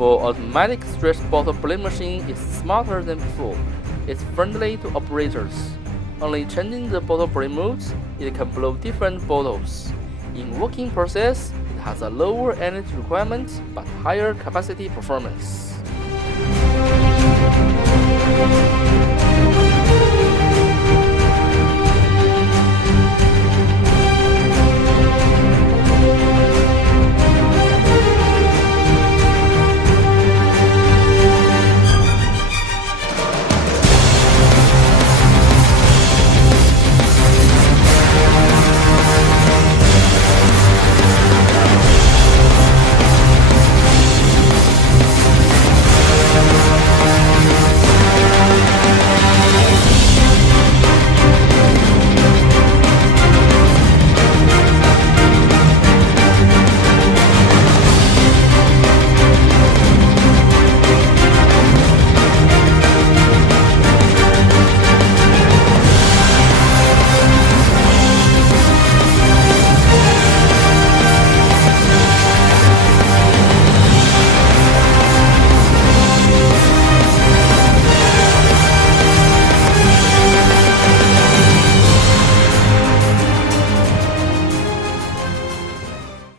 For automatic stretch bottle blade machine is smarter than before. It's friendly to operators. Only changing the bottle blade modes, it can blow different bottles. In working process, it has a lower energy requirement but higher capacity performance.